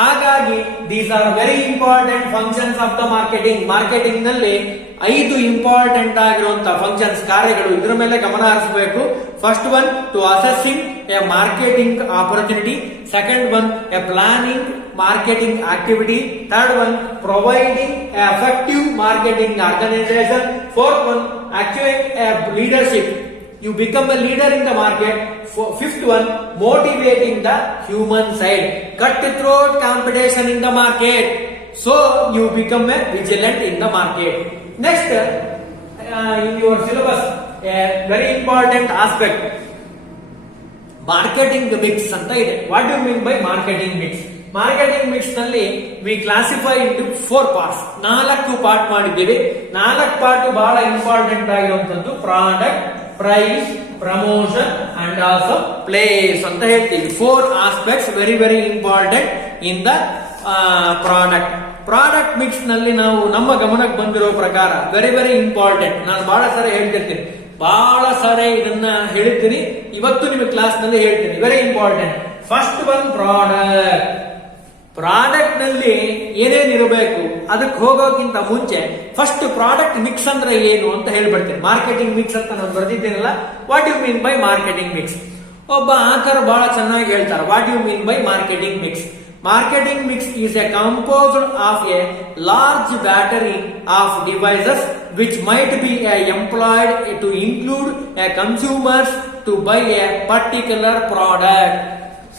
ಹಾಗಾಗಿ these are very important functions of the marketing. Marketing ನಲ್ಲಿ 5 ಇಂಪಾರ್ಟೆಂಟ್ ಆಗಿರುವಂತಹ ಫಂಕ್ಷನ್ಸ್, ಕಾರ್ಯಗಳು, ಇದರ ಮೇಲೆ ಗಮನ ಹರಿಸಬೇಕು. First one, to assessing a marketing opportunity. Second one, a planning marketing activity. Third one, providing effective marketing organisation. Fourth one, achieving a leadership. You become a leader in the market. Fifth one, motivating the human side. Cutthroat competition in the market. So you become a vigilant in the market. Next, in your syllabus, a very important aspect, marketing mix anta ide. What do you mean by marketing mix? Marketing mix ನಲ್ಲಿ we classify into 4 parts. 4 part ಮಾಡಿದ್ದೇವೆ. 4 part ಬಹಳ important ಆಗಿರುವಂತದ್ದು product, price, promotion and also place ಅಂತ ಹೇಳ್ತೀವಿ. 4 aspects very very important in the product. Product mix ನಲ್ಲಿ ನಾವು ನಮ್ಮ ಗಮನಕ್ಕೆ ಬಂದಿರೋ ಪ್ರಕಾರ ವೆರಿ ವೆರಿ ಇಂಪಾರ್ಟೆಂಟ್. ನಾನು ಬಹಳ ಸಾರಿ ಹೇಳ್ತಿರ್ತೀನಿ, ಬಹಳ ಸಾರಿ ಇದನ್ನ ಹೇಳ್ತೀನಿ, ಇವತ್ತು ನಿಮಗೆ ಕ್ಲಾಸ್ ನಲ್ಲಿ ಹೇಳ್ತೀನಿ. Very important. First one, product. Product ನಲ್ಲಿ ಏನೇನಿರಬೇಕು ಅದಕ್ಕೆ ಹೋಗೋಕ್ಕಿಂತ ಮುಂಚೆ ಫಸ್ಟ್ ಪ್ರಾಡಕ್ಟ್ ಮಿಕ್ಸ್ ಅಂದ್ರೆ ಏನು ಅಂತ ಹೇಳ್ಬಿಡ್ತೀನಿ. ಮಾರ್ಕೆಟಿಂಗ್ ಮಿಕ್ಸ್ ಅಂತ ನಾನು ಬರ್ದಿದ್ದೀನಲ್ಲ, what you mean by marketing mix. ಒಬ್ಬ ಆಕರ್ ಬಹಳ ಚೆನ್ನಾಗಿ ಹೇಳ್ತಾರೆ, what you mean by marketing mix. Marketing mix is a composed of a large battery of devices which might be employed to include a consumers to buy a particular product.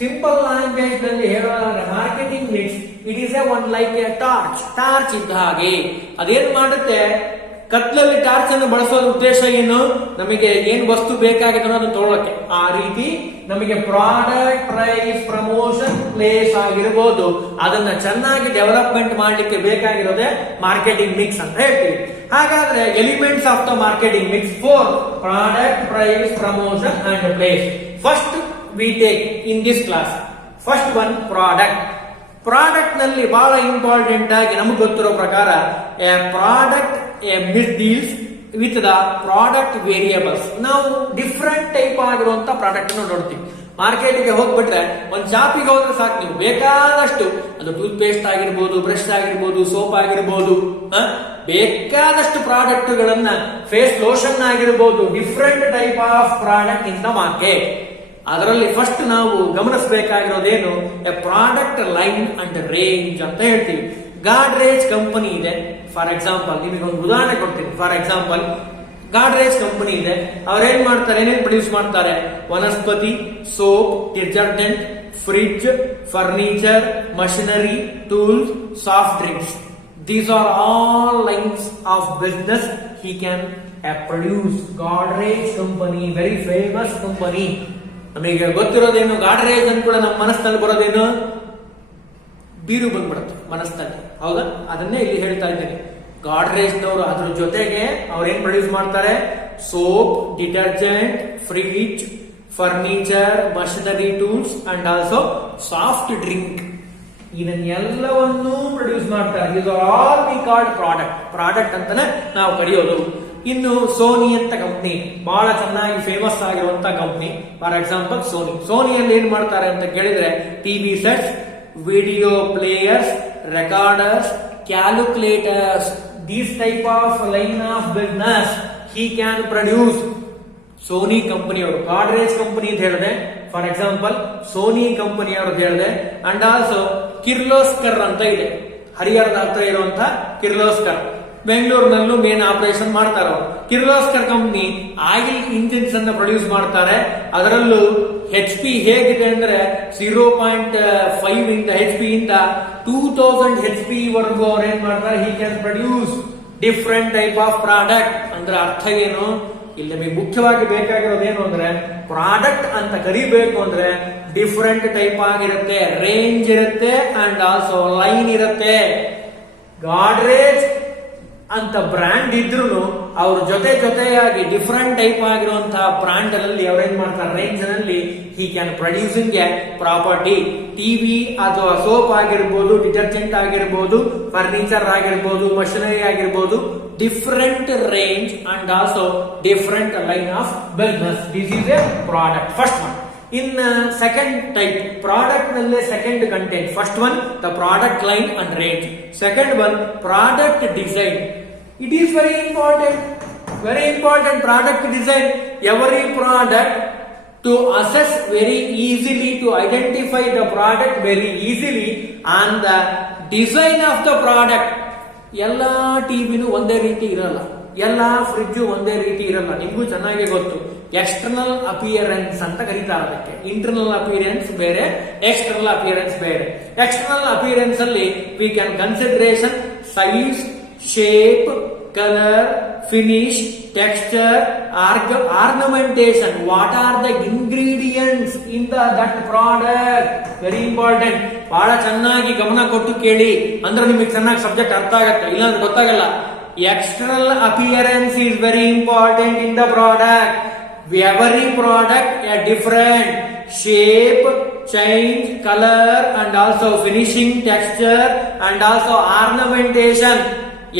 Simple language ನಲ್ಲಿ ಹೇಳೋದಾದ್ರೆ marketing mix it is a one like A torch ಇದ್ದ ಹಾಗೆ. ಅದೇನ್ ಮಾಡುತ್ತೆ, ಕತ್ಲಲ್ಲಿ torch ಅನ್ನು ಬಳಸೋದ ಉದ್ದೇಶ ಏನು, ನಮಗೆ ಏನ್ ವಸ್ತು ಬೇಕಾಗಿದೆ ಅನ್ನೋದನ್ನ ತಗೊಳ್ಳಕ್ಕೆ. ಆ ರೀತಿ ನಮಗೆ ಪ್ರಾಡಕ್ಟ್, ಪ್ರೈಸ್, ಪ್ರಮೋಷನ್, ಪ್ಲೇಸ್ ಆಗಿರಬಹುದು, ಅದನ್ನ ಚೆನ್ನಾಗಿ ಡೆವಲಪ್ಮೆಂಟ್ ಮಾಡ್ಲಿಕ್ಕೆ ಬೇಕಾಗಿರೋದೇ ಮಾರ್ಕೆಟಿಂಗ್ ಮಿಕ್ಸ್ ಅಂತ ಹೇಳ್ತೀವಿ. ಹಾಗಾದ್ರೆ elements of the marketing mix 4: product, price, promotion and place. First we take in this class first one, product. Product ನಲ್ಲಿ ಬಹಳ ಇಂಪಾರ್ಟೆಂಟ್ ಆಗಿ ನಮಗೆ ಗೊತ್ತಿರೋ ಪ್ರಕಾರ a product deals with the product variables. ನಾವು ಡಿಫ್ರೆಂಟ್ ಟೈಪ್ ಆಗಿರುವಂತ ಪ್ರಾಡಕ್ಟ್ ನೋಡ್ತೀವಿ. ಮಾರ್ಕೆಟ್ಗೆ ಹೋಗ್ಬಿಟ್ರೆ ಒಂದ್ ಶಾಪಿಗೆ ಹೋದ್ರೆ ಸಾಕು, ನೀವು ಬೇಕಾದಷ್ಟು, ಅದು ಟೂತ್ ಪೇಸ್ಟ್ ಆಗಿರ್ಬೋದು, ಬ್ರಷ್ ಆಗಿರ್ಬೋದು, ಸೋಪ್ ಆಗಿರ್ಬೋದು, ಬೇಕಾದಷ್ಟು ಪ್ರಾಡಕ್ಟ್ ಗಳನ್ನ, ಫೇಸ್ ಲೋಷನ್ ಆಗಿರ್ಬೋದು, different type of product in the market. ಅದರಲ್ಲಿ ಫಸ್ಟ್ ನಾವು ಗಮನಿಸಬೇಕಾಗಿರೋದೇನು, a product line and range ಅಂತ ಹೇಳ್ತೀವಿ. ಗಾಡ್ರೇಜ್ ಕಂಪನಿ ಇದೆ, ಫಾರ್ ಎಕ್ಸಾಂಪಲ್ ನಿಮಗೆ ಒಂದು ಉದಾಹರಣೆ ಕೊಡ್ತೀನಿ. ಫಾರ್ ಎಕ್ಸಾಂಪಲ್ ಗಾಡ್ರೇಜ್ ಕಂಪನಿ ಇದೆ, ಅವ್ರೇನ್ ಮಾಡ್ತಾರೆ, ಏನೇನ್ ಪ್ರೊಡ್ಯೂಸ್ ಮಾಡ್ತಾರೆ, ವನಸ್ಪತಿ, soap, detergent, fridge, furniture, machinery, tools, soft drinks. These are all lines of business he can produce. Godrej company very famous company. ನಮಗೆ ಗೊತ್ತಿರೋದೇನು, ಗಾಡ್ರೇಜ್ ಅಂತ ಕೂಡ ನಮ್ಮ ಮನಸ್ಸಿನಲ್ಲಿ ಬರೋದೇನು, ಬೀರು ಬಂದ್ಬಿಡುತ್ತೆ ಮನಸ್ಸಿನಲ್ಲಿ, ಹೌದಾ? ಅದನ್ನೇ ಇಲ್ಲಿ ಹೇಳ್ತಾ ಇದ್ದೇನೆ. ಗಾಡ್ರೇಜ್ ನವರು ಅದ್ರ ಜೊತೆಗೆ ಅವ್ರೇನ್ ಪ್ರೊಡ್ಯೂಸ್ ಮಾಡ್ತಾರೆ, soap, detergent, fridge, furniture, machinery, tools and also soft drink. ಇದನ್ನೆಲ್ಲವನ್ನೂ ಪ್ರೊಡ್ಯೂಸ್ ಮಾಡ್ತಾರೆ. ಇದು ಆಲ್ ವಿ ಕಾಲ್ಡ್ ಪ್ರಾಡಕ್ಟ್ ಅಂತಾನೆ ನಾವು ಕರೆಯೋದು. ಇನ್ನು ಸೋನಿ ಅಂತ ಕಂಪ್ನಿ, ಬಹಳ ಚೆನ್ನಾಗಿ ಫೇಮಸ್ ಆಗಿರುವಂತ ಕಂಪ್ನಿ. ಫಾರ್ ಎಕ್ಸಾಂಪಲ್ ಸೋನಿಯಲ್ಲಿ ಏನ್ ಮಾಡ್ತಾರೆ ಅಂತ ಕೇಳಿದ್ರೆ, TV sets, video players, recorders, calculators, these type of line of business he can produce. Sony ಕಂಪನಿಯವರು, ಗಾಡ್ರೇಜ್ ಕಂಪನಿ ಅಂತ ಹೇಳಿದೆ, ಫಾರ್ ಎಕ್ಸಾಂಪಲ್ ಸೋನಿ ಕಂಪನಿಯವ್ರದ್ದು ಹೇಳಿದೆ. ಅಂಡ್ ಆಲ್ಸೋ ಕಿರ್ಲೋಸ್ಕರ್ ಅಂತ ಇದೆ, ಹರಿಹರದ ಹತ್ರ ಇರುವಂತ ಕಿರ್ಲೋಸ್ಕರ್, ಬೆಂಗಳೂರಿನಲ್ಲೂ ಮೇನ್ ಆಪರೇಷನ್ ಮಾಡ್ತಾರೆ ಅವರು. ಕಿರ್ಲೋಸ್ಕರ್ ಕಂಪನಿ ಆಯಿಲ್ ಇಂಜಿನ್ಸ್ ಅನ್ನ ಪ್ರೊಡ್ಯೂಸ್ ಮಾಡ್ತಾರೆ. ಅದರಲ್ಲೂ HP ಹೇಗಿದೆ ಅಂದ್ರೆ 0.5 ಇಂದ HP ಇಂದ 2000 HP ವರೆಗೂ ಅವ್ರು ಏನ್ ಮಾಡ್ತಾರೆ, ಹಿ can produce different type of product. ಅಂದ್ರೆ ಅರ್ಥ ಏನು, ಇಲ್ಲಿ ನಮಗೆ ಮುಖ್ಯವಾಗಿ ಬೇಕಾಗಿರೋದೇನು ಅಂದ್ರೆ, ಪ್ರಾಡಕ್ಟ್ ಅಂತ ಕರಿಬೇಕು ಅಂದ್ರೆ ಡಿಫ್ರೆಂಟ್ ಟೈಪ್ ಆಗಿರುತ್ತೆ, ರೇಂಜ್ ಇರುತ್ತೆ ಅಂಡ್ ಆಲ್ಸೋ ಲೈನ್ ಇರುತ್ತೆ. ಗಾಡ್ರೇಜ್ ಅಂತ ಬ್ರ್ಯಾಂಡ್ ಇದ್ರು ಅವ್ರ ಜೊತೆಯಾಗಿ ಡಿಫರೆಂಟ್ ಟೈಪ್ ಆಗಿರುವಂತಹ ಬ್ರಾಂಡ್ ಅಲ್ಲಿ ಅವ್ರೇನ್ ಮಾಡ್ತಾರೆ, ರೇಂಜ್ ನಲ್ಲಿ he can producing A property. TV ಅಥವಾ ಸೋಪ್ ಆಗಿರ್ಬೋದು, ಡಿಟರ್ಜೆಂಟ್ ಆಗಿರ್ಬೋದು, ಫರ್ನಿಚರ್ ಆಗಿರ್ಬೋದು, ಮಷಿನರಿ ಆಗಿರ್ಬೋದು, different range and also different line of business. This is A product. First one. In second type, product nalle second content. First one, the product line and range. Second one, product design. It is very important. Very important product design. Every product to assess very easily, to identify the product very easily, and the design of the product. ಎಲ್ಲಾ ಟಿವಿನೂ ಒಂದೇ ರೀತಿ ಇರಲ್ಲ, ಎಲ್ಲಾ fridge ಒಂದೇ ರೀತಿ ಇರಲ್ಲ. ನಿಮ್ಗೂ ಚೆನ್ನಾಗಿ ಗೊತ್ತು. ಎಕ್ಸ್ಟರ್ನಲ್ ಅಪಿಯರೆನ್ಸ್ ಅಂತ ಕರೀತಾರೆ ಅದಕ್ಕೆ. ಇಂಟರ್ನಲ್ ಅಪಿಯರೆನ್ಸ್ ಬೇರೆ, ಎಕ್ಸ್ಟರ್ನಲ್ ಅಪಿಯರೆನ್ಸ್ ಬೇರೆ. ಎಕ್ಸ್ಟರ್ನಲ್ ಅಪಿಯರೆನ್ಸ್ ಅಲ್ಲಿ we can consideration size, shape, colour, finish, texture, ornamentation. What are the ingredients in that product. Very important. ಬಹಳ ಚೆನ್ನಾಗಿ ಗಮನ ಕೊಟ್ಟು ಕೇಳಿ, ಅಂದ್ರೆ ನಿಮಗೆ ಚೆನ್ನಾಗಿ ಸಬ್ಜೆಕ್ಟ್ ಅರ್ಥ ಆಗತ್ತೆ, ಇಲ್ಲಾಂದ್ರೆ ಗೊತ್ತಾಗಲ್ಲ. External appearance is very important in the product. Every product a different shape, change, color, and also finishing, texture, and also ornamentation.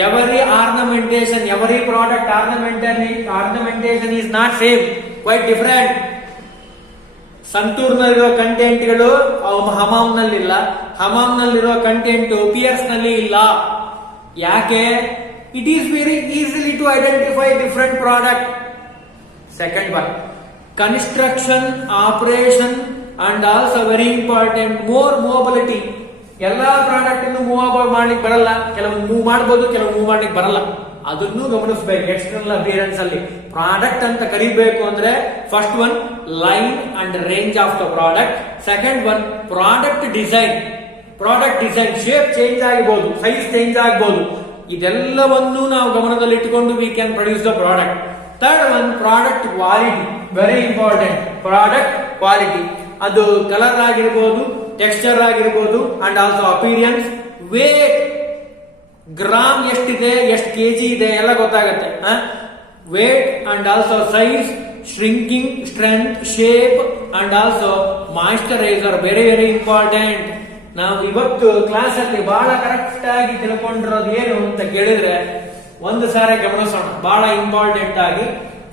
Every ornamentation, every product ornamentation is not same, quite different. ಸಂತೂರ್ನಲ್ಲಿರೋ ಕಂಟೆಂಟ್ಗಳು Hamam ನಲ್ಲಿಲ್ಲ, Hamam ನಲ್ಲಿರೋ content pears ನಲ್ಲಿ ಇಲ್ಲ. ಯಾಕೆ? It is very easily to identify different product. Second one, construction, operation, and also very important, more mobility. ಎಲ್ಲಾ product ಅನ್ನು move ಮಾಡ್ಲಿಕ್ಕೆ ಬರಲ್ಲ, ಕೆಲವು move ಮಾಡಬಹುದು, ಕೆಲವು ಮೂವ್ ಮಾಡ್ಲಿಕ್ಕೆ ಬರಲ್ಲ. ಅದನ್ನು ಗಮನಿಸಬೇಕು. ಎಕ್ಸ್ಟರ್ನಲ್ ಅಪಿಯರೆನ್ಸ್ ಅಲ್ಲಿ ಪ್ರಾಡಕ್ಟ್ ಅಂತ ಕರಿಬೇಕು ಅಂದ್ರೆ first one line and range of the product. Second one product design. Product design shape change ಆಗಬಹುದು, ಸೈಜ್ ಚೇಂಜ್ ಆಗಬಹುದು. ಇದೆಲ್ಲವನ್ನು ನಾವು ಗಮನದಲ್ಲಿ ಇಟ್ಟುಕೊಂಡು we can produce the product. Third one product quality. Very important. Product quality ಅದು colour ಆಗಿರ್ಬೋದು, texture ಆಗಿರ್ಬೋದು, and also appearance, weight, gram ಎಷ್ಟಿದೆ, ಎಷ್ಟು ಕೆಜಿ ಇದೆ ಎಲ್ಲ ಗೊತ್ತಾಗತ್ತೆ. Weight and also size, shrinking, strength, shape, and also moisturiser. Very very important. ನಾವು ಇವತ್ತು ಕ್ಲಾಸ್ ಅಲ್ಲಿ ಬಹಳ ಕರೆಕ್ಟ್ ಆಗಿ ತಿಳ್ಕೊಂಡಿರೋದು ಏನು ಅಂತ ಕೇಳಿದ್ರೆ ಒಂದು ಸಾರಿ ಗಮನಿಸೋಣ, ಬಹಳ ಇಂಪಾರ್ಟೆಂಟ್ ಆಗಿ.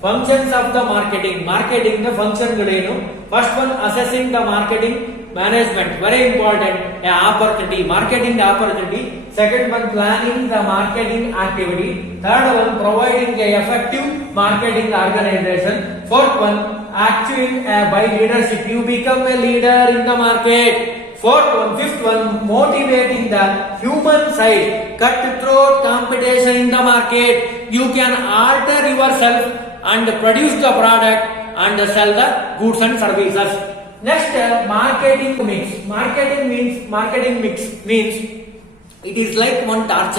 Functions of the marketing. Marketing ನ ಫಂಕ್ಷನ್ ಗಳೇನು? First one assessing the marketing management. Very important. Opportunity, marketing opportunity. Second one planning the marketing activity. Third one providing a effective marketing organisation. Fourth one acting by leadership. You become a leader in the market. Fourth one, fifth one, motivating the human side. Cutthroat competition in the market. You can alter yourself and produce the product and sell the goods and services. Next, marketing mix. Marketing mix means it is like one torch.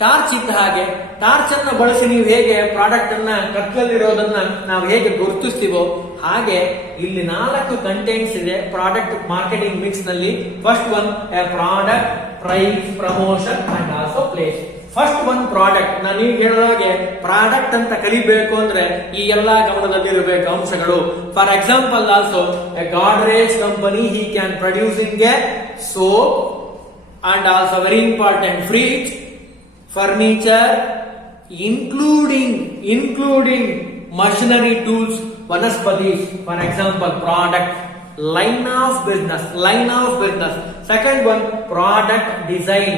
Torch ಇದ್ದ ಹಾಗೆ torch ಅನ್ನ ಬಳಸಿ ನೀವು ಹೇಗೆ product ಅನ್ನ ಕತ್ತಲಲ್ಲಿರೋದನ್ನ ನಾವು ಹೇಗೆ ಗುರುತಿಸ್ತೀವೋ ಹಾಗೆ ಇಲ್ಲಿ 4 ಕಂಟೆಂಟ್ಸ್ ಇದೆ ಪ್ರಾಡಕ್ಟ್ ಮಾರ್ಕೆಟಿಂಗ್ ಮಿಕ್ಸ್ ನಲ್ಲಿ. First one product, price, promotion and also place. First one product. ನಾನು ಈಗ ಹೇಳಿದಾಗೆ ಪ್ರಾಡಕ್ಟ್ ಅಂತ ಕಲಿಬೇಕು ಅಂದ್ರೆ ಈ ಎಲ್ಲಾ ಗಮನದಲ್ಲಿರಬೇಕು ಅಂಶಗಳು. For example also A Godrej company he can producing A soap and also very important fridge, furniture, including machinery tools, vanaspatis. For example, product, line of business. Second one, product design,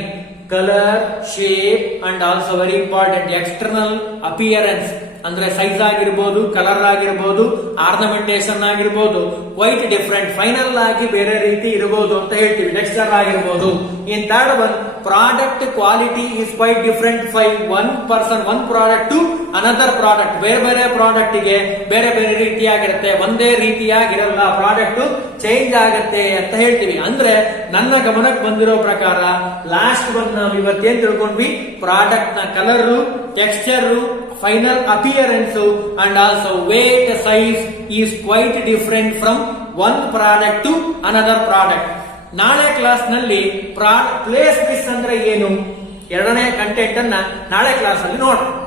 color, shape, and also very important external appearance. ಅಂದ್ರೆ size ಆಗಿರ್ಬೋದು, colour ಆಗಿರ್ಬೋದು, ಆರ್ನಮೆಂಟೇಶನ್ ಆಗಿರ್ಬೋದು, quite different, final ಆಗಿ ಬೇರೆ ರೀತಿ ಇರಬಹುದು ಅಂತ ಹೇಳ್ತೀವಿ. ಟೆಕ್ಸ್ಚರ್ ಆಗಿರ್ಬೋದು. In third one product quality is quite different ಫೈ one product to another product. ಬೇರೆ ಬೇರೆ ಪ್ರಾಡಕ್ಟ್ ಗೆ ಬೇರೆ ಬೇರೆ ರೀತಿಯಾಗಿರುತ್ತೆ, ಒಂದೇ ರೀತಿಯಾಗಿರಲ್ಲ, ಪ್ರಾಡಕ್ಟ್ ಚೇಂಜ್ ಆಗತ್ತೆ ಅಂತ ಹೇಳ್ತೀವಿ. ಅಂದ್ರೆ ನನ್ನ ಗಮನಕ್ಕೆ ಬಂದಿರೋ ಪ್ರಕಾರ ಲಾಸ್ಟ್ ಒನ್ ನಾವು ಇವತ್ತೇನ್ ತಿಳ್ಕೊಂಡ್ವಿ, ಪ್ರಾಡಕ್ಟ್ ನ colour, texture, final appearance and also weight, size is quite different from one product to another product. ನಾಳೆ ಕ್ಲಾಸ್ ನಲ್ಲಿ ಪ್ಲೇಸ್ ಮಿಕ್ಸ್ ಅಂದ್ರೆ ಏನು, ಎರಡನೇ ಕಂಟೆಂಟ್ ಅನ್ನ ನಾಳೆ ಕ್ಲಾಸ್ ಅಲ್ಲಿ ನೋಡೋಣ.